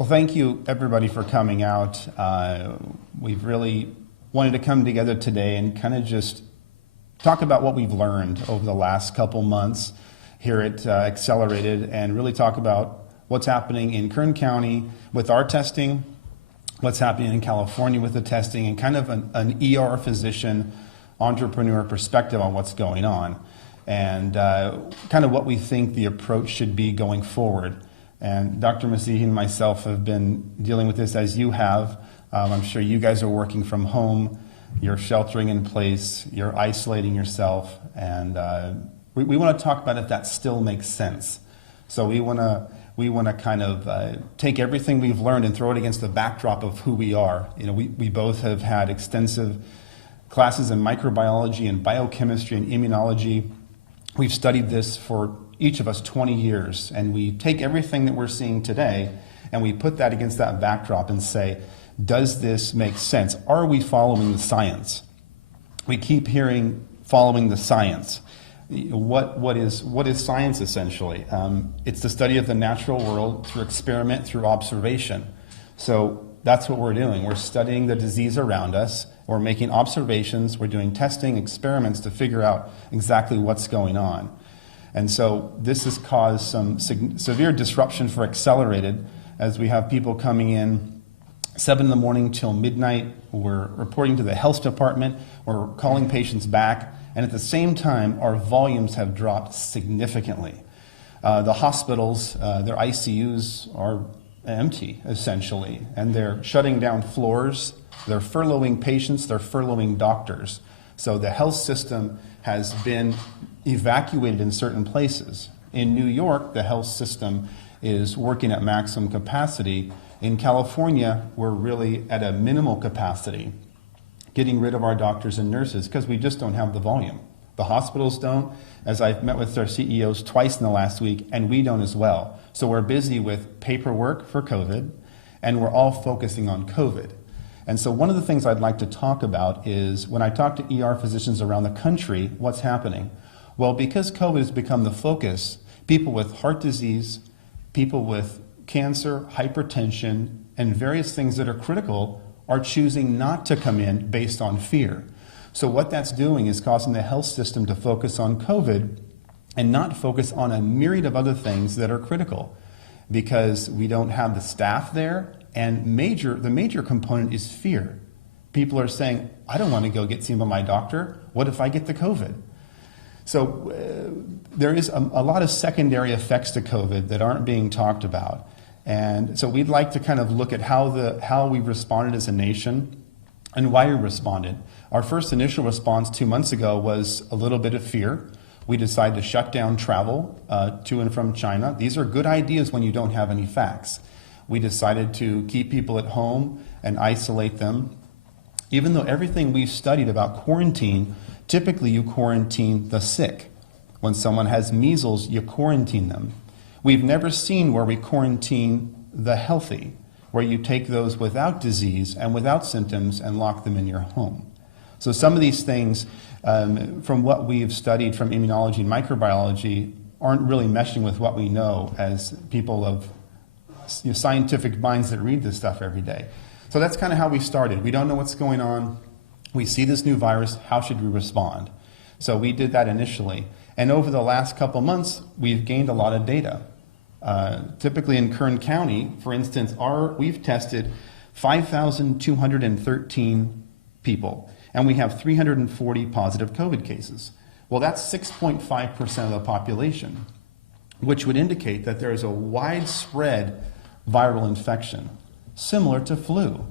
Well, thank you, everybody, for coming out. We've really wanted to come together today and kind of just talk about what we've learned over the last couple months here at Accelerated, and really talk about what's happening in Kern County with our testing, what's happening in California with the testing, and kind of an ER physician entrepreneur perspective on what's going on, and kind of what we think the approach should be going forward. And Dr. Masihi and myself have been dealing with this as you have. I'm sure you guys are working from home, you're sheltering in place, you're isolating yourself, and we want to talk about if that still makes sense. So we want to kind of take everything we've learned and throw it against the backdrop of who we are. You know, we both have had extensive classes in microbiology and biochemistry and immunology. We've studied this for each of us 20 years, and we take everything that we're seeing today and we put that against that backdrop and say, does this make sense? Are we following the science? We keep hearing following the science. What is science essentially? It's the study of the natural world through experiment, through observation. So that's what we're doing. We're studying the disease around us. We're making observations. We're doing testing, experiments to figure out exactly what's going on. And so this has caused some severe disruption for Accelerated, as we have people coming in 7 in the morning till midnight. We're reporting to the health department. We're calling patients back. And at the same time, our volumes have dropped significantly. The hospitals, their ICUs are empty, essentially, and they're shutting down floors. They're furloughing patients. They're furloughing doctors. So the health system has been evacuated in certain places. In New York, the health system is working at maximum capacity. In California, we're really at a minimal capacity, getting rid of our doctors and nurses because we just don't have the volume. The hospitals don't, as I've met with our CEOs twice in the last week, and we don't as well. So we're busy with paperwork for COVID, and we're all focusing on COVID. And so one of the things I'd like to talk about is when I talk to ER physicians around the country, what's happening? Well, because COVID has become the focus, people with heart disease, people with cancer, hypertension, and various things that are critical are choosing not to come in based on fear. So what that's doing is causing the health system to focus on COVID and not focus on a myriad of other things that are critical, because we don't have the staff there, and the major component is fear. People are saying, I don't want to go get seen by my doctor. What if I get the COVID? So there is a lot of secondary effects to COVID that aren't being talked about. And so we'd like to kind of look at how we responded as a nation and why we responded. Our first initial response 2 months ago was a little bit of fear. We decided to shut down travel to and from China. These are good ideas when you don't have any facts. We decided to keep people at home and isolate them. Even though everything we've studied about quarantine, typically you quarantine the sick. When someone has measles, you quarantine them. We've never seen where we quarantine the healthy, where you take those without disease and without symptoms and lock them in your home. So some of these things, from what we've studied from immunology and microbiology, aren't really meshing with what we know as people of scientific minds that read this stuff every day. So that's kind of how we started. We don't know what's going on. We see this new virus. How should we respond? So we did that initially. And over the last couple months, we've gained a lot of data. Typically in Kern County, for instance, we've tested 5,213 people, and we have 340 positive COVID cases. Well, that's 6.5% of the population, which would indicate that there is a widespread viral infection, similar to flu.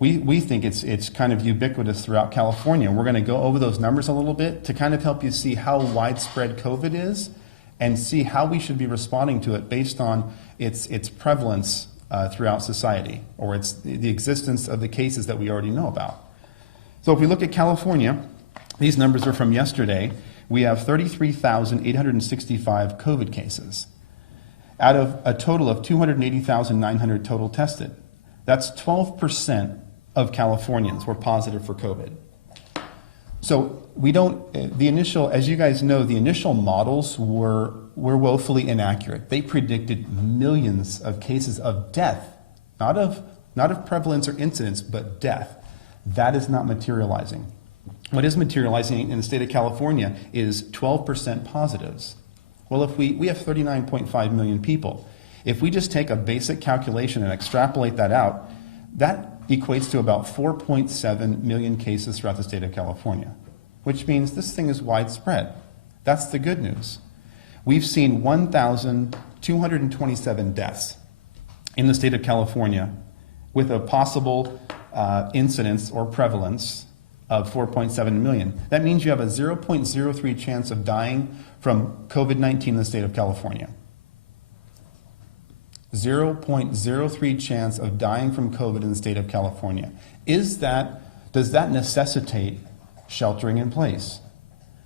We think it's kind of ubiquitous throughout California. We're going to go over those numbers a little bit to kind of help you see how widespread COVID is and see how we should be responding to it based on its prevalence throughout society, or it's the existence of the cases that we already know about. So if we look at California, these numbers are from yesterday. We have 33,865 COVID cases out of a total of 280,900 total tested. That's 12% of Californians were positive for COVID. So we don't, the initial, as you guys know, the initial models were woefully inaccurate. They predicted millions of cases of death, not of prevalence or incidence, but death. That is not materializing. What is materializing in the state of California is 12% positives. Well, if we have 39.5 million people. If we just take a basic calculation and extrapolate that out, that equates to about 4.7 million cases throughout the state of California, which means this thing is widespread. That's the good news. We've seen 1,227 deaths in the state of California with a possible incidence or prevalence of 4.7 million. That means you have a 0.03 chance of dying from COVID-19 in the state of California. 0.03 chance of dying from COVID in the state of California. Does that necessitate sheltering in place?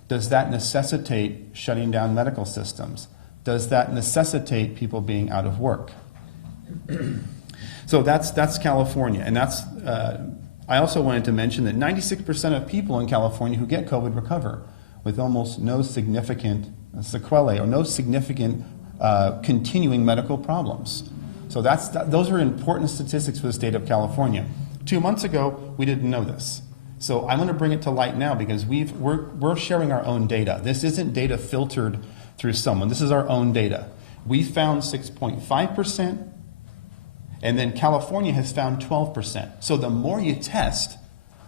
Does that necessitate shutting down medical systems? Does that necessitate people being out of work? So that's California, and that's. I also wanted to mention that 96% of people in California who get COVID recover with almost no significant sequelae or no significant continuing medical problems. So those are important statistics for the state of California. 2 months ago, we didn't know this. So I'm going to bring it to light now because we're sharing our own data. This isn't data filtered through someone. This is our own data. We found 6.5%, and then California has found 12%. So the more you test,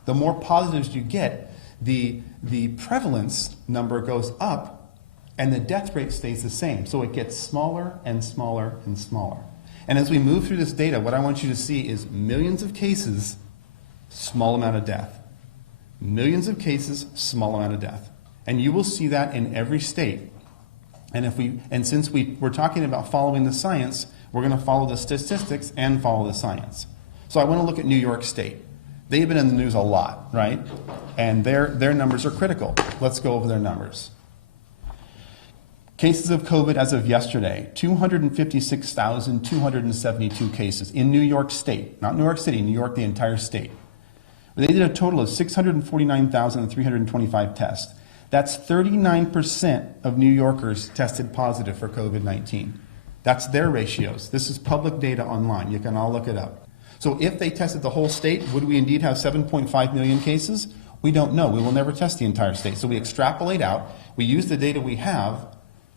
the more positives you get, the prevalence number goes up, and the death rate stays the same. So it gets smaller and smaller and smaller. And as we move through this data, what I want you to see is millions of cases, small amount of death. Millions of cases, small amount of death. And you will see that in every state. And since we're talking about following the science, we're going to follow the statistics and follow the science. So I want to look at New York State. They've been in the news a lot, right? And their numbers are critical. Let's go over their numbers. Cases of COVID as of yesterday, 256,272 cases in New York State. Not New York City, New York, the entire state. They did a total of 649,325 tests. That's 39% of New Yorkers tested positive for COVID-19. That's their ratios. This is public data online. You can all look it up. So if they tested the whole state, would we indeed have 7.5 million cases? We don't know. We will never test the entire state. So we extrapolate out. We use the data we have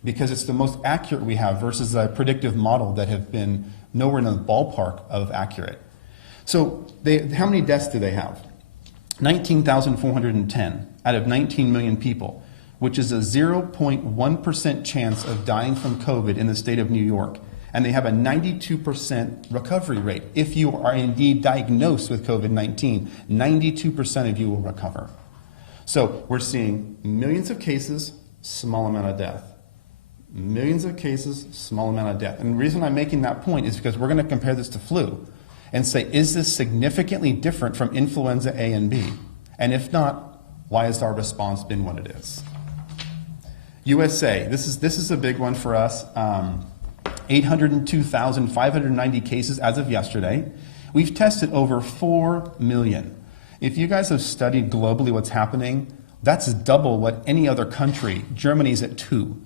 because it's the most accurate we have versus a predictive model that have been nowhere in the ballpark of accurate. So how many deaths do they have? 19,410 out of 19 million people, which is a 0.1% chance of dying from COVID in the state of New York. And they have a 92% recovery rate. If you are indeed diagnosed with COVID-19, 92% of you will recover. So we're seeing millions of cases, small amount of death. Millions of cases, small amount of death. And the reason I'm making that point is because we're going to compare this to flu and say, is this significantly different from influenza A and B? And if not, why has our response been what it is? USA, this is a big one for us. 802,590 cases as of yesterday. We've tested over 4 million. If you guys have studied globally what's happening, that's double what any other country. Germany's at 2.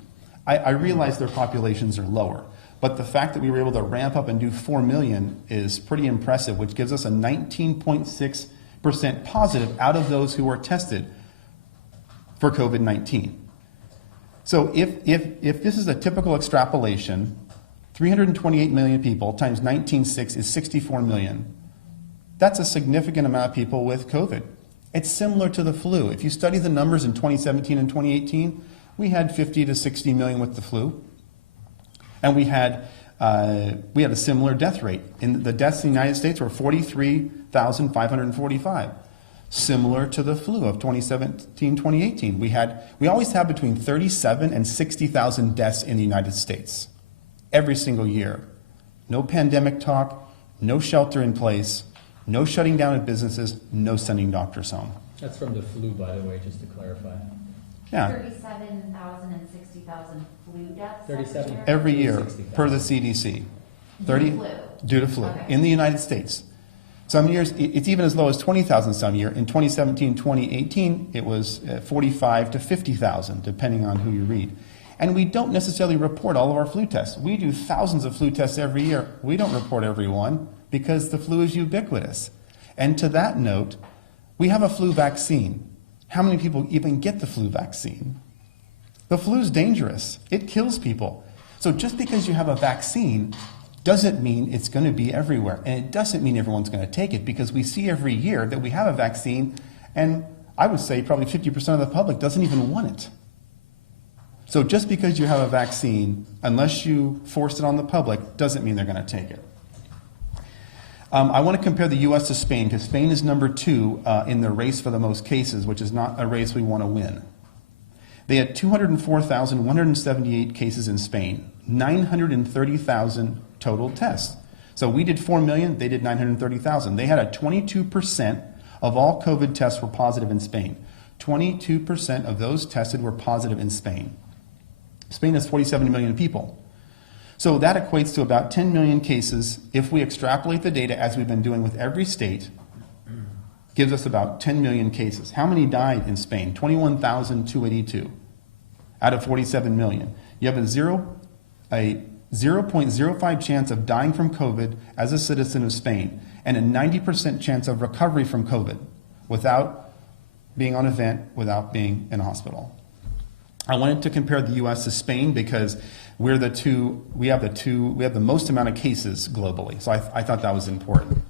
I realize their populations are lower, but the fact that we were able to ramp up and do 4 million is pretty impressive, which gives us a 19.6% positive out of those who were tested for COVID-19. So if this is a typical extrapolation, 328 million people times 19.6 is 64 million. That's a significant amount of people with COVID. It's similar to the flu. If you study the numbers in 2017 and 2018, we had 50 to 60 million with the flu. And we had a similar death rate. The deaths in the United States were 43,545. Similar to the flu of 2017, 2018. We always have between 37 and 60,000 deaths in the United States every single year. No pandemic talk, no shelter in place, no shutting down of businesses, no sending doctors home. That's from the flu, by the way, just to clarify. Yeah. 37,000 and 60,000 flu deaths 37 every year per the CDC. 30 Due to flu. due to flu Okay. in the United States. Some years, it's even as low as 20,000 some year. In 2017, 2018, it was 45 to 50,000, depending on who you read. And we don't necessarily report all of our flu tests. We do thousands of flu tests every year. We don't report every one because the flu is ubiquitous. And to that note, we have a flu vaccine. How many people even get the flu vaccine? The flu is dangerous. It kills people. So just because you have a vaccine doesn't mean it's going to be everywhere. And it doesn't mean everyone's going to take it, because we see every year that we have a vaccine, and I would say probably 50% of the public doesn't even want it. So just because you have a vaccine, unless you force it on the public, doesn't mean they're going to take it. I want to compare the U.S. to Spain, because Spain is number 2 in the race for the most cases, which is not a race we want to win. They had 204,178 cases in Spain, 930,000 total tests. So we did 4 million, they did 930,000. They had a 22% of all COVID tests were positive in Spain. 22% of those tested were positive in Spain. Spain has 47 million people. So that equates to about 10 million cases. If we extrapolate the data, as we've been doing with every state, gives us about 10 million cases. How many died in Spain? 21,282 out of 47 million. You have a 0.05 chance of dying from COVID as a citizen of Spain, and a 90% chance of recovery from COVID without being on a vent, without being in a hospital. I wanted to compare the U.S. to Spain because we have the most amount of cases globally. So I thought that was important.